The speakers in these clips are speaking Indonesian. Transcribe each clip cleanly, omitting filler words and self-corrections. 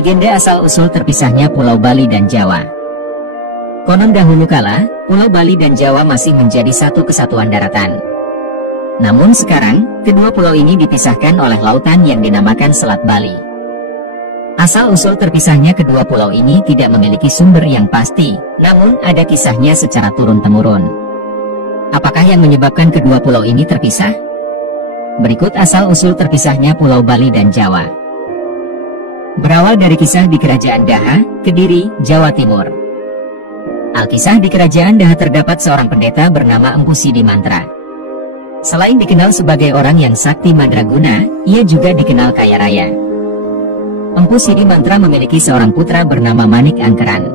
Legenda asal-usul terpisahnya Pulau Bali dan Jawa. Konon dahulu kala, Pulau Bali dan Jawa masih menjadi satu kesatuan daratan. Namun sekarang, kedua pulau ini dipisahkan oleh lautan yang dinamakan Selat Bali. Asal-usul terpisahnya kedua pulau ini tidak memiliki sumber yang pasti, namun ada kisahnya secara turun-temurun. Apakah yang menyebabkan kedua pulau ini terpisah? Berikut asal-usul terpisahnya Pulau Bali dan Jawa. Berawal dari kisah di Kerajaan Daha, Kediri, Jawa Timur. Alkisah di Kerajaan Daha terdapat seorang pendeta bernama Empu Sidi Mantra. Selain dikenal sebagai orang yang sakti mandraguna, ia juga dikenal kaya raya. Empu Sidi Mantra memiliki seorang putra bernama Manik Angkeran.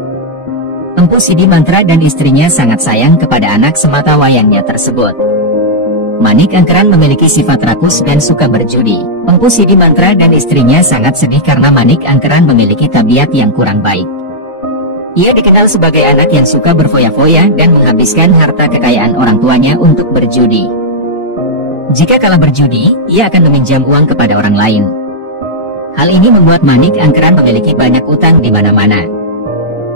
Empu Sidi Mantra dan istrinya sangat sayang kepada anak sematawayangnya tersebut. Manik Angkeran memiliki sifat rakus dan suka berjudi. Empu Sidi Mantra dan istrinya sangat sedih karena Manik Angkeran memiliki tabiat yang kurang baik. Ia dikenal sebagai anak yang suka berfoya-foya dan menghabiskan harta kekayaan orang tuanya untuk berjudi. Jika kalah berjudi, ia akan meminjam uang kepada orang lain. Hal ini membuat Manik Angkeran memiliki banyak utang di mana-mana.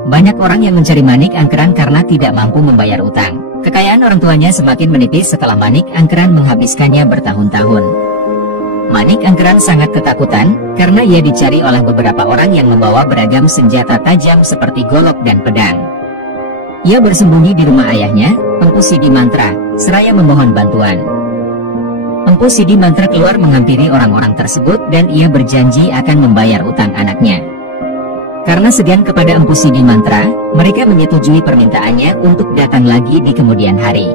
Banyak orang yang mencari Manik Angkeran karena tidak mampu membayar utang. Kekayaan orang tuanya semakin menipis setelah Manik Angkeran menghabiskannya bertahun-tahun. Manik Angkeran sangat ketakutan karena ia dicari oleh beberapa orang yang membawa beragam senjata tajam seperti golok dan pedang. Ia bersembunyi di rumah ayahnya, Empu Sidi Mantra, seraya memohon bantuan. Empu Sidi Mantra keluar menghampiri orang-orang tersebut dan ia berjanji akan membayar utang anaknya. Karena segan kepada Empu Sidi Mantra, mereka menyetujui permintaannya untuk datang lagi di kemudian hari.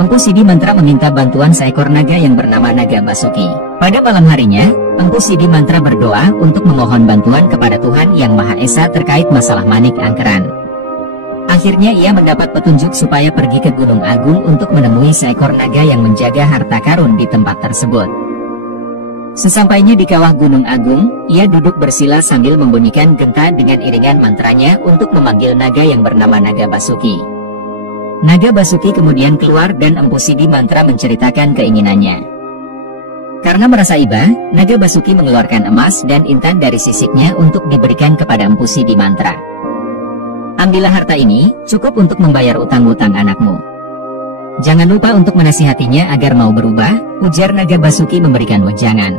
Empu Sidi Mantra meminta bantuan seekor naga yang bernama Naga Basuki. Pada malam harinya, Empu Sidi Mantra berdoa untuk memohon bantuan kepada Tuhan Yang Maha Esa terkait masalah Manik Angkeran. Akhirnya ia mendapat petunjuk supaya pergi ke Gunung Agung untuk menemui seekor naga yang menjaga harta karun di tempat tersebut. Sesampainya di kawah Gunung Agung, ia duduk bersila sambil membunyikan genta dengan iringan mantranya untuk memanggil naga yang bernama Naga Basuki. Naga Basuki kemudian keluar dan Empu Sidi Mantra menceritakan keinginannya. Karena merasa iba, Naga Basuki mengeluarkan emas dan intan dari sisiknya untuk diberikan kepada Empu Sidi Mantra. Ambillah harta ini, cukup untuk membayar utang-utang anakmu. Jangan lupa untuk menasihatinya agar mau berubah, ujar Naga Basuki memberikan wejangan.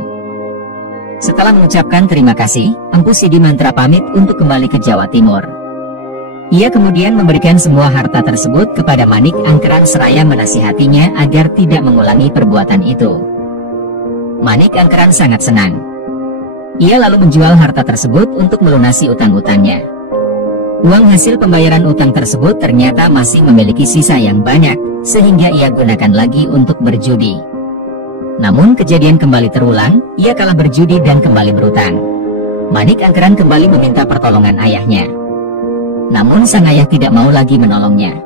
Setelah mengucapkan terima kasih, Empu Sidi Mantra pamit untuk kembali ke Jawa Timur. Ia kemudian memberikan semua harta tersebut kepada Manik Angkeran seraya menasihatinya agar tidak mengulangi perbuatan itu. Manik Angkeran sangat senang. Ia lalu menjual harta tersebut untuk melunasi utang-utangnya. Uang hasil pembayaran utang tersebut ternyata masih memiliki sisa yang banyak, sehingga ia gunakan lagi untuk berjudi. Namun kejadian kembali terulang, ia kalah berjudi dan kembali berutang. Manik Angkeran kembali meminta pertolongan ayahnya. Namun sang ayah tidak mau lagi menolongnya.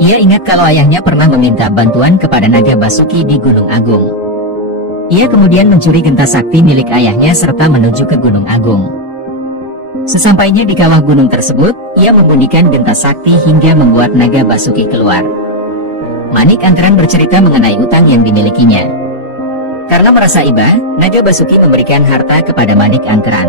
Ia ingat kalau ayahnya pernah meminta bantuan kepada Naga Basuki di Gunung Agung. Ia kemudian mencuri genta sakti milik ayahnya serta menuju ke Gunung Agung. Sesampainya di kawah gunung tersebut, ia membunyikan genta sakti hingga membuat Naga Basuki keluar. Manik Angkeran bercerita mengenai utang yang dimilikinya. Karena merasa iba, Naga Basuki memberikan harta kepada Manik Angkeran.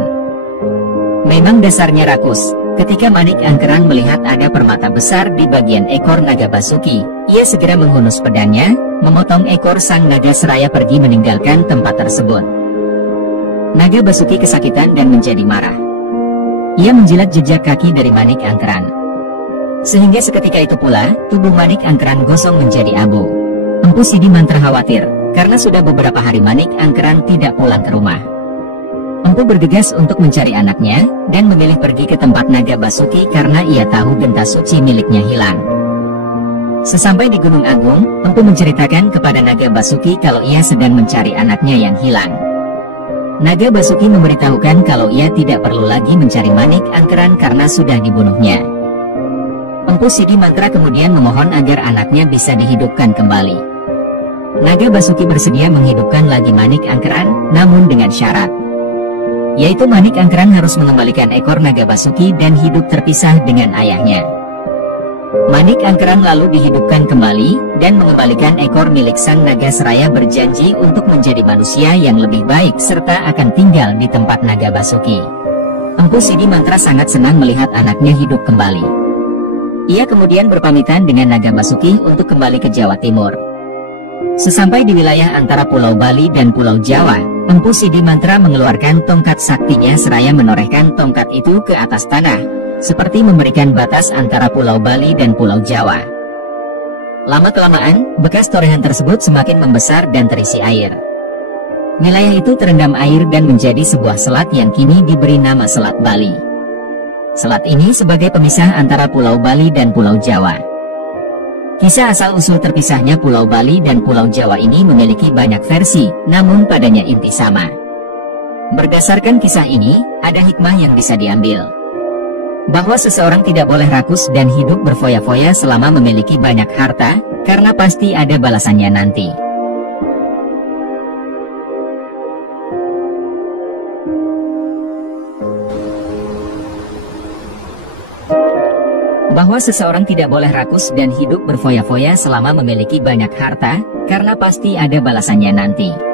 Memang dasarnya rakus. Ketika Manik Angkeran melihat ada permata besar di bagian ekor Naga Basuki, ia segera menghunus pedangnya, memotong ekor sang naga seraya pergi meninggalkan tempat tersebut. Naga Basuki kesakitan dan menjadi marah. Ia menjilat jejak kaki dari Manik Angkeran. Sehingga seketika itu pula, tubuh Manik Angkeran gosong menjadi abu. Empu Sidi Mantra khawatir, karena sudah beberapa hari Manik Angkeran tidak pulang ke rumah. Empu bergegas untuk mencari anaknya, dan memilih pergi ke tempat Naga Basuki karena ia tahu genta suci miliknya hilang. Sesampai di Gunung Agung, Empu menceritakan kepada Naga Basuki kalau ia sedang mencari anaknya yang hilang. Naga Basuki memberitahukan kalau ia tidak perlu lagi mencari Manik Angkeran karena sudah dibunuhnya. Empu Sidi Mantra kemudian memohon agar anaknya bisa dihidupkan kembali. Naga Basuki bersedia menghidupkan lagi Manik Angkeran, namun dengan syarat, yaitu Manik Angkeran harus mengembalikan ekor Naga Basuki dan hidup terpisah dengan ayahnya. Manik Angkeran lalu dihidupkan kembali, dan mengembalikan ekor milik sang naga seraya berjanji untuk menjadi manusia yang lebih baik serta akan tinggal di tempat Naga Basuki. Empu Sidi Mantra sangat senang melihat anaknya hidup kembali. Ia kemudian berpamitan dengan Naga Basuki untuk kembali ke Jawa Timur. Sesampai di wilayah antara Pulau Bali dan Pulau Jawa, Empu Sidi Mantra mengeluarkan tongkat saktinya seraya menorehkan tongkat itu ke atas tanah, seperti memberikan batas antara Pulau Bali dan Pulau Jawa. Lama-kelamaan, bekas torehan tersebut semakin membesar dan terisi air. Wilayah itu terendam air dan menjadi sebuah selat yang kini diberi nama Selat Bali. Selat ini sebagai pemisah antara Pulau Bali dan Pulau Jawa. Kisah asal-usul terpisahnya Pulau Bali dan Pulau Jawa ini memiliki banyak versi, namun padanya inti sama. Berdasarkan kisah ini, ada hikmah yang bisa diambil. Bahwa seseorang tidak boleh rakus dan hidup berfoya-foya selama memiliki banyak harta, karena pasti ada balasannya nanti. Bahwa seseorang tidak boleh rakus dan hidup berfoya-foya selama memiliki banyak harta, karena pasti ada balasannya nanti.